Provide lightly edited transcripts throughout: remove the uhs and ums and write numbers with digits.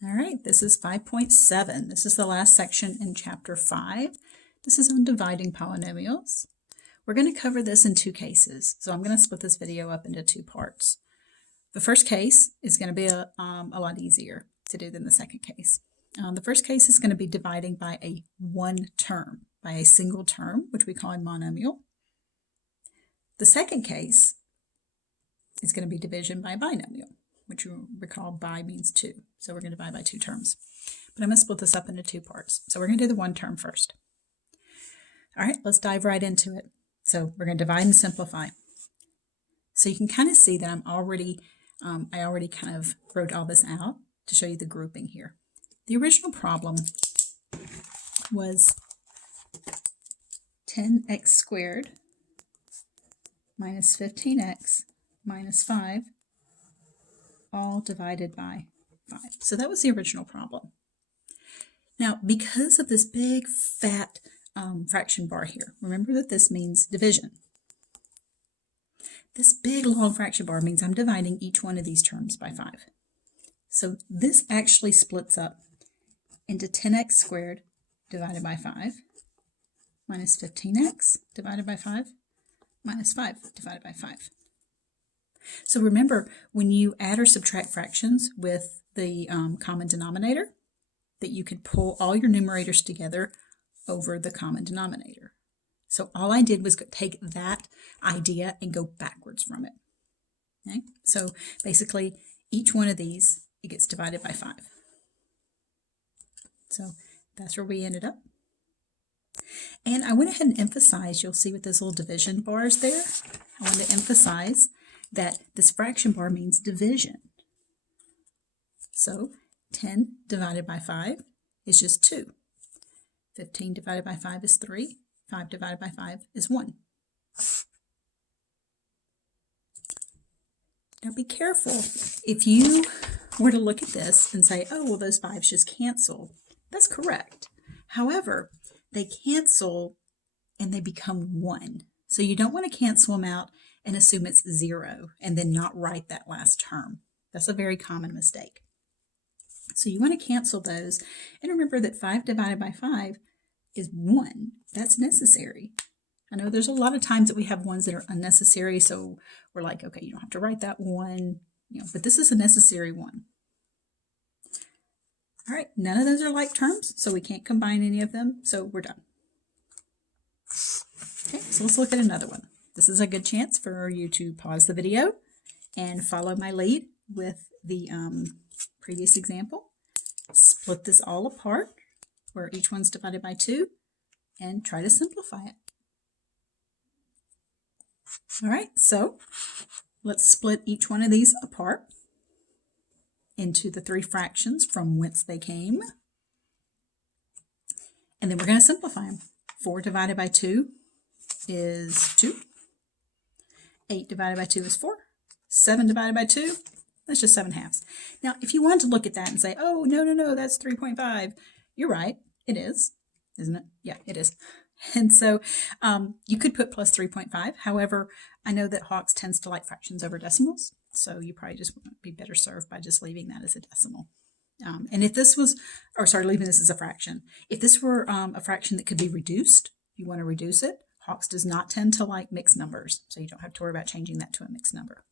All right, this is 5.7. This is the last section in Chapter 5. This is on dividing polynomials. We're going to cover this in two cases, so I'm going to split this video up into two parts. The first case is going to be a lot easier to do than the second case. The first case is going to be dividing by a one term, by a single term, which we call a monomial. The second case is going to be division by a binomial, which you recall bi means two. So we're going to divide by two terms. But I'm going to split this up into two parts. So we're going to do the one term first. All right, let's dive right into it. So we're going to divide and simplify. So you can kind of see that I already kind of wrote all this out to show you the grouping here. The original problem was 10x squared minus 15x minus 5 all divided by 5. So that was the original problem. Now, because of this big fat fraction bar here, remember that this means division. This big long fraction bar means I'm dividing each one of these terms by 5. So this actually splits up into 10x squared divided by 5 minus 15x divided by 5 minus 5 divided by 5. So remember, when you add or subtract fractions with the common denominator, that you could pull all your numerators together over the common denominator. So all I did was take that idea and go backwards from it. Okay? So basically, each one of these, it gets divided by 5. So that's where we ended up. And I went ahead and emphasized, you'll see with those little division bars there, I want to emphasize that this fraction bar means division. So 10 divided by 5 is just 2. 15 divided by 5 is 3. 5 divided by 5 is 1. Now be careful. If you were to look at this and say, oh, well, those 5s just cancel, that's correct. However, they cancel and they become 1. So you don't want to cancel them out and assume it's 0 and then not write that last term. That's a very common mistake. So you want to cancel those, and remember that 5 divided by 5 is 1. That's necessary. I know there's a lot of times that we have ones that are unnecessary, so we're like, okay, you don't have to write that one, but this is a necessary one. All right, none of those are like terms, so we can't combine any of them, so we're done. Okay, so let's look at another one. This is a good chance for you to pause the video and follow my lead with the previous example. Split this all apart, where each one's divided by 2, and try to simplify it. All right, so let's split each one of these apart into the 3 fractions from whence they came. And then we're going to simplify them. 4 divided by 2 is 2. 8 divided by 2 is 4. 7 divided by 2, that's just 7/2. Now, if you want to look at that and say, oh, no, that's 3.5, you're right, it is, isn't it? Yeah, it is. And so you could put plus 3.5. However, I know that Hawks tends to like fractions over decimals, so you probably just would be better served by just leaving that as a decimal. And if this was, leaving this as a fraction. If this were a fraction that could be reduced, you want to reduce it. Hawks does not tend to like mixed numbers, so you don't have to worry about changing that to a mixed number.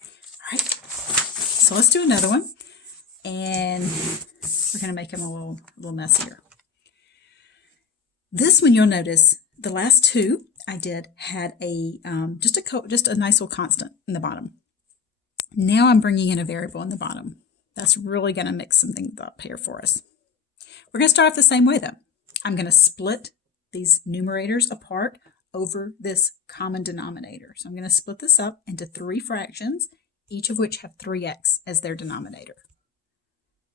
All right, so let's do another one, and we're going to make them a little messier. This one, you'll notice the last 2 I did had a just a nice little constant in the bottom. Now I'm bringing in a variable in the bottom. That's really going to mix some things up here for us. We're going to start off the same way, though. I'm going to split these numerators apart over this common denominator. So I'm going to split this up into 3 fractions, each of which have 3x as their denominator.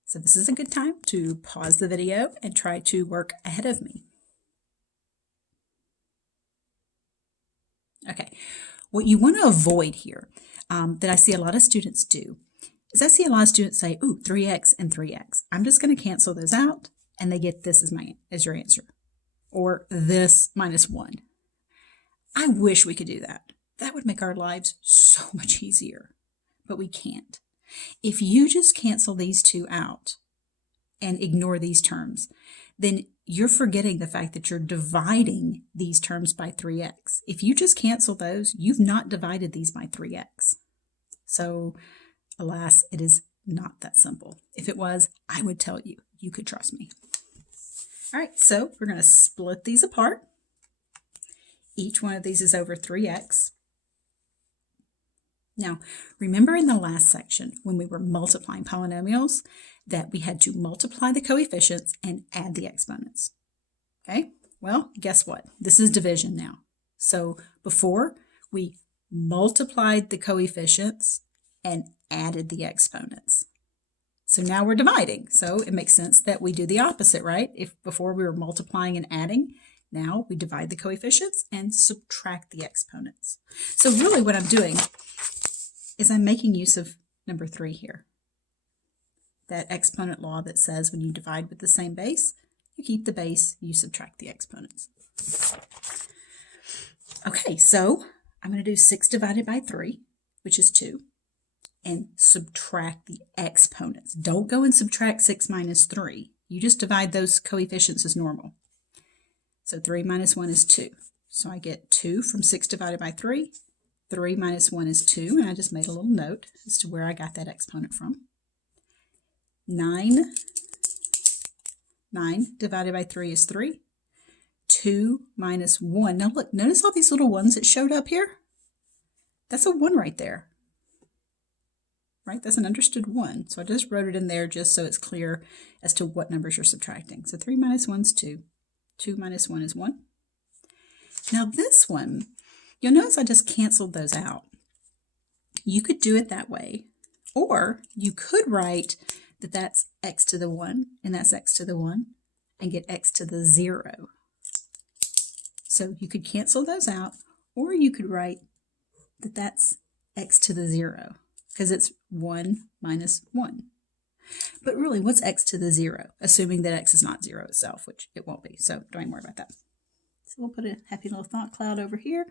So this is a good time to pause the video and try to work ahead of me. Okay, what you want to avoid here that I see a lot of students do is I see a lot of students say, ooh, 3x and 3x. I'm just going to cancel those out, and they get this as your answer, or this minus 1. I wish we could do that. That would make our lives so much easier, but we can't. If you just cancel these 2 out, and ignore these terms, then you're forgetting the fact that you're dividing these terms by 3x. If you just cancel those, you've not divided these by 3x. So, alas, it is not that simple. If it was, I would tell you. You could trust me. All right, so we're going to split these apart. Each one of these is over 3x. Now, remember in the last section when we were multiplying polynomials that we had to multiply the coefficients and add the exponents. Okay, well, guess what? This is division now. So before we multiplied the coefficients and added the exponents. So now we're dividing. So it makes sense that we do the opposite, right? If before we were multiplying and adding, now we divide the coefficients and subtract the exponents. So really what I'm doing is I'm making use of number 3 here. That exponent law that says when you divide with the same base, you keep the base, you subtract the exponents. Okay, so I'm going to do 6 divided by 3, which is 2, and subtract the exponents. Don't go and subtract 6 minus 3. You just divide those coefficients as normal. So 3 minus 1 is 2. So I get 2 from 6 divided by 3. 3 minus 1 is 2, and I just made a little note as to where I got that exponent from. 9 divided by 3 is 3. 2 minus 1. Now look, notice all these little ones that showed up here? That's a 1 right there. Right? That's an understood 1. So I just wrote it in there just so it's clear as to what numbers you're subtracting. So 3 minus 1 is 2. 2 minus 1 is 1. Now this one, you'll notice I just canceled those out. You could do it that way, or you could write that that's x to the 1, and that's x to the 1, and get x to the 0. So you could cancel those out, or you could write that that's x to the 0, because it's 1 minus 1. But really, what's x to the 0? Assuming that x is not 0 itself, which it won't be, so don't even worry about that. So we'll put a happy little thought cloud over here.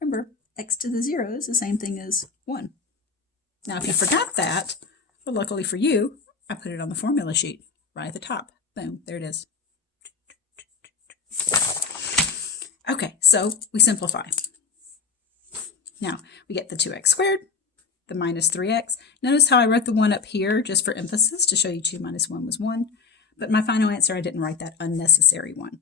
Remember, x to the 0 is the same thing as 1. Now, if you forgot that, well, luckily for you, I put it on the formula sheet right at the top. Boom, there it is. Okay, so we simplify. Now, we get the 2x squared, the minus 3x. Notice how I wrote the 1 up here just for emphasis to show you 2 minus 1 was 1. But my final answer, I didn't write that unnecessary 1.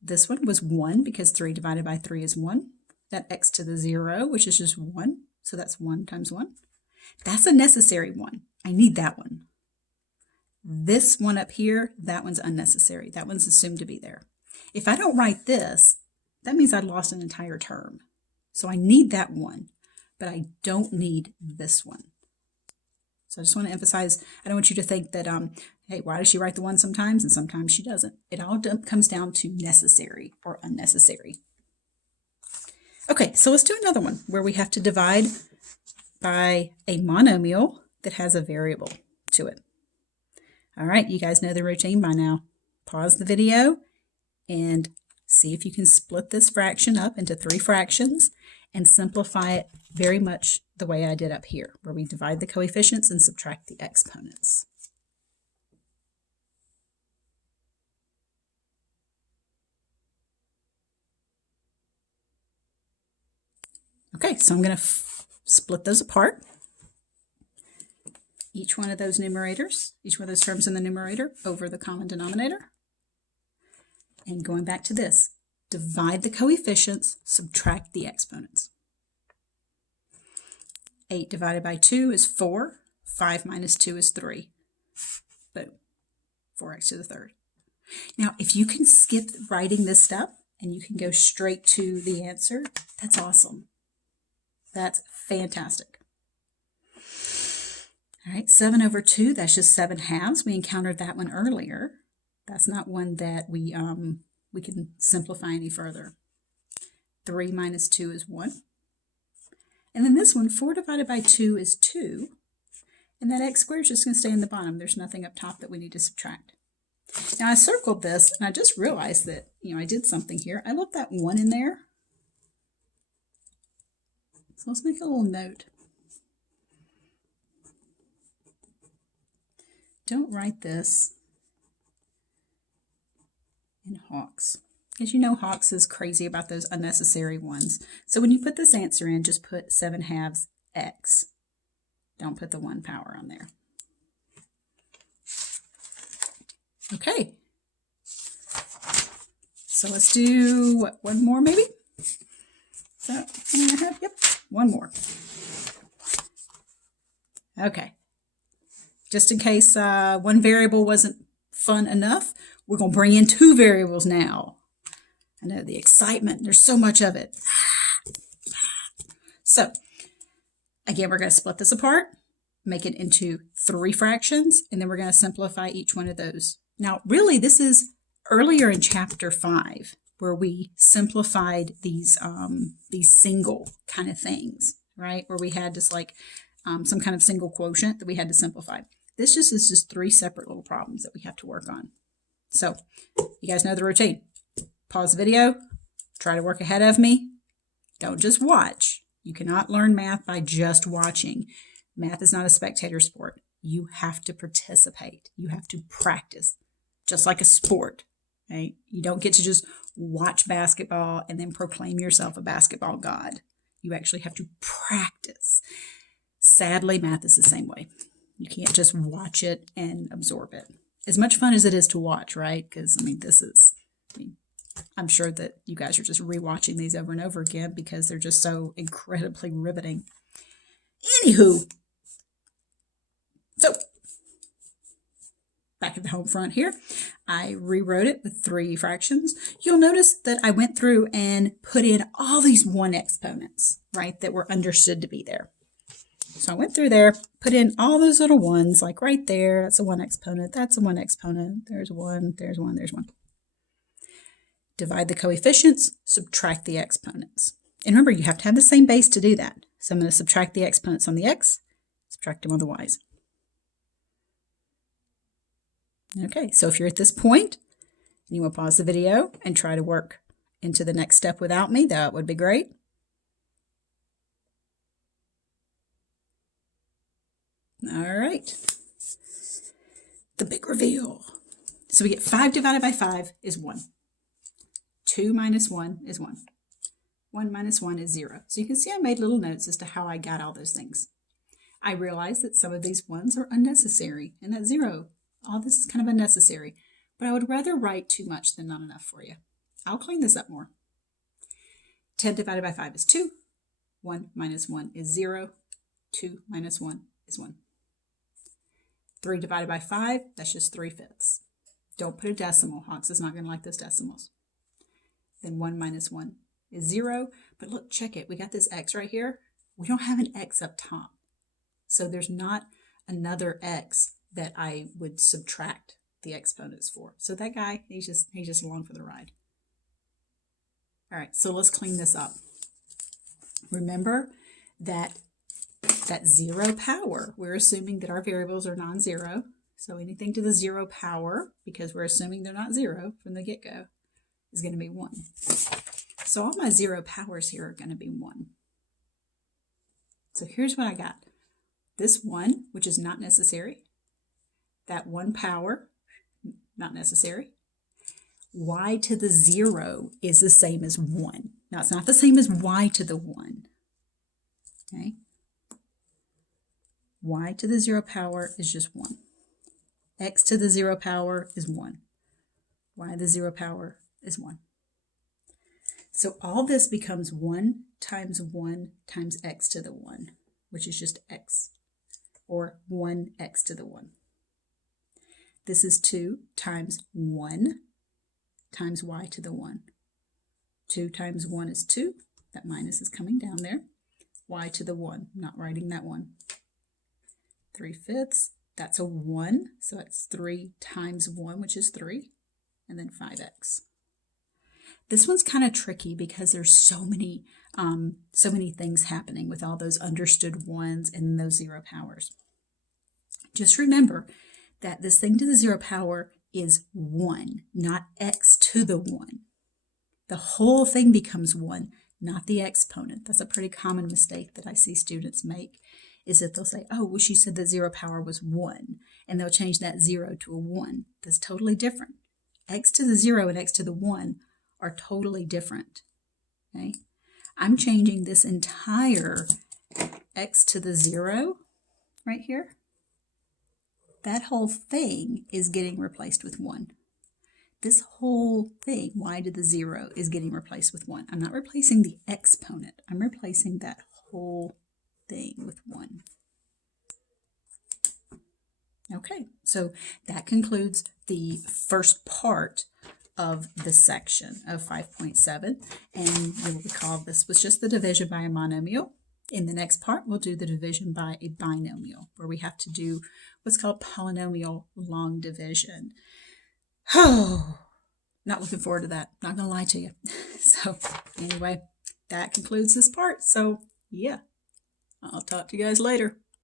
This one was 1 because 3 divided by 3 is 1. That x to the 0, which is just 1. So that's 1 times 1. That's a necessary 1. I need that one. This one up here, that one's unnecessary. That one's assumed to be there. If I don't write this, that means I lost an entire term. So I need that one, but I don't need this one. So I just want to emphasize, I don't want you to think that, hey, why does she write the 1 sometimes and sometimes she doesn't? It all comes down to necessary or unnecessary. Okay, so let's do another one where we have to divide by a monomial that has a variable to it. All right, you guys know the routine by now. Pause the video and see if you can split this fraction up into 3 fractions and simplify it very much the way I did up here, where we divide the coefficients and subtract the exponents. Okay, so I'm going to split those apart. Each one of those numerators, each one of those terms in the numerator over the common denominator. And going back to this, divide the coefficients, subtract the exponents. 8 divided by 2 is 4. 5 minus 2 is 3. Boom. 4x to the 3rd. Now, if you can skip writing this step and you can go straight to the answer, that's awesome. That's fantastic. All right, 7 over 2, that's just 7 halves. We encountered that one earlier. That's not one that we can simplify any further. 3 minus 2 is 1. And then this one, 4 divided by 2 is 2. And that x squared is just going to stay in the bottom. There's nothing up top that we need to subtract. Now I circled this, and I just realized that, I did something here. I left that 1 in there. So let's make a little note. don't write this in Hawks, because you know Hawks is crazy about those unnecessary ones. So when you put this answer in, just put 7/2 x. Don't put the 1 power on there. Okay. So let's do, what, one more maybe? So, 1.5, yep, one more. Okay. Just in case one variable wasn't fun enough, we're going to bring in 2 variables now. I know the excitement, there's so much of it. So, again, we're going to split this apart, make it into 3 fractions, and then we're going to simplify each one of those. Now, really, this is earlier in chapter 5 where we simplified these single kind of things, right? Where we had just like some kind of single quotient that we had to simplify. This just is just 3 separate little problems that we have to work on. So, you guys know the routine. Pause the video, try to work ahead of me. Don't just watch. You cannot learn math by just watching. Math is not a spectator sport. You have to participate. You have to practice, just like a sport. Right? You don't get to just watch basketball and then proclaim yourself a basketball god. You actually have to practice. Sadly, math is the same way. You can't just watch it and absorb it. As much fun as it is to watch, right? Because, I'm sure that you guys are just rewatching these over and over again because they're just so incredibly riveting. Anywho, so back at the home front here, I rewrote it with 3 fractions. You'll notice that I went through and put in all these 1 exponents, right, that were understood to be there. So I went through there, put in all those little ones, like right there, that's a 1 exponent, that's a 1 exponent, there's 1, there's 1, there's 1. Divide the coefficients, subtract the exponents. And remember, you have to have the same base to do that. So I'm going to subtract the exponents on the x, subtract them on the y's. Okay, so if you're at this point, and you want to pause the video and try to work into the next step without me, that would be great. All right, the big reveal. So we get 5 divided by 5 is 1. 2 minus 1 is 1. 1 minus 1 is 0. So you can see I made little notes as to how I got all those things. I realized that some of these ones are unnecessary, and that 0, all this is kind of unnecessary, but I would rather write too much than not enough for you. I'll clean this up more. 10 divided by 5 is 2. 1 minus 1 is 0. 2 minus 1 is 1. 3 divided by 5, that's just 3/5. Don't put a decimal. Hawks is not going to like those decimals. Then 1 minus 1 is 0. But look, check it. We got this x right here. We don't have an x up top. So there's not another x that I would subtract the exponents for. So that guy, he's just along for the ride. All right, so let's clean this up. Remember that 0 power, we're assuming that our variables are non-zero. So anything to the 0 power, because we're assuming they're not 0 from the get-go, is going to be 1. So all my 0 powers here are going to be 1. So here's what I got. This 1, which is not necessary. That 1 power, not necessary. Y to the 0 is the same as 1. Now, it's not the same as y to the 1. Okay? Y to the 0 power is just 1. X to the 0 power is 1. Y to the 0 power is 1. So all this becomes 1 times x to the 1, which is just x, or 1x to the 1. This is 2 times 1 times y to the 1. 2 times 1 is 2. That minus is coming down there. Y to the 1. I'm not writing that 1. 3/5. That's a 1. So it's 3 times 1, which is 3. And then 5x. This one's kind of tricky because there's so many things happening with all those understood ones and those 0 powers. Just remember that this thing to the 0 power is 1, not x to the 1. The whole thing becomes 1, not the exponent. That's a pretty common mistake that I see students make, is that they'll say, oh, well, she said the 0 power was 1, and they'll change that 0 to a 1. That's totally different. X to the 0 and x to the 1 are totally different. Okay? I'm changing this entire x to the 0 right here. That whole thing is getting replaced with 1. This whole thing, y to the 0, is getting replaced with 1. I'm not replacing the exponent. I'm replacing that whole thing with 1. Okay, so that concludes the first part of the section of 5.7. And you'll recall this was just the division by a monomial. In the next part, we'll do the division by a binomial, where we have to do what's called polynomial long division. Oh, not looking forward to that. Not going to lie to you. So anyway, that concludes this part. So yeah, I'll talk to you guys later.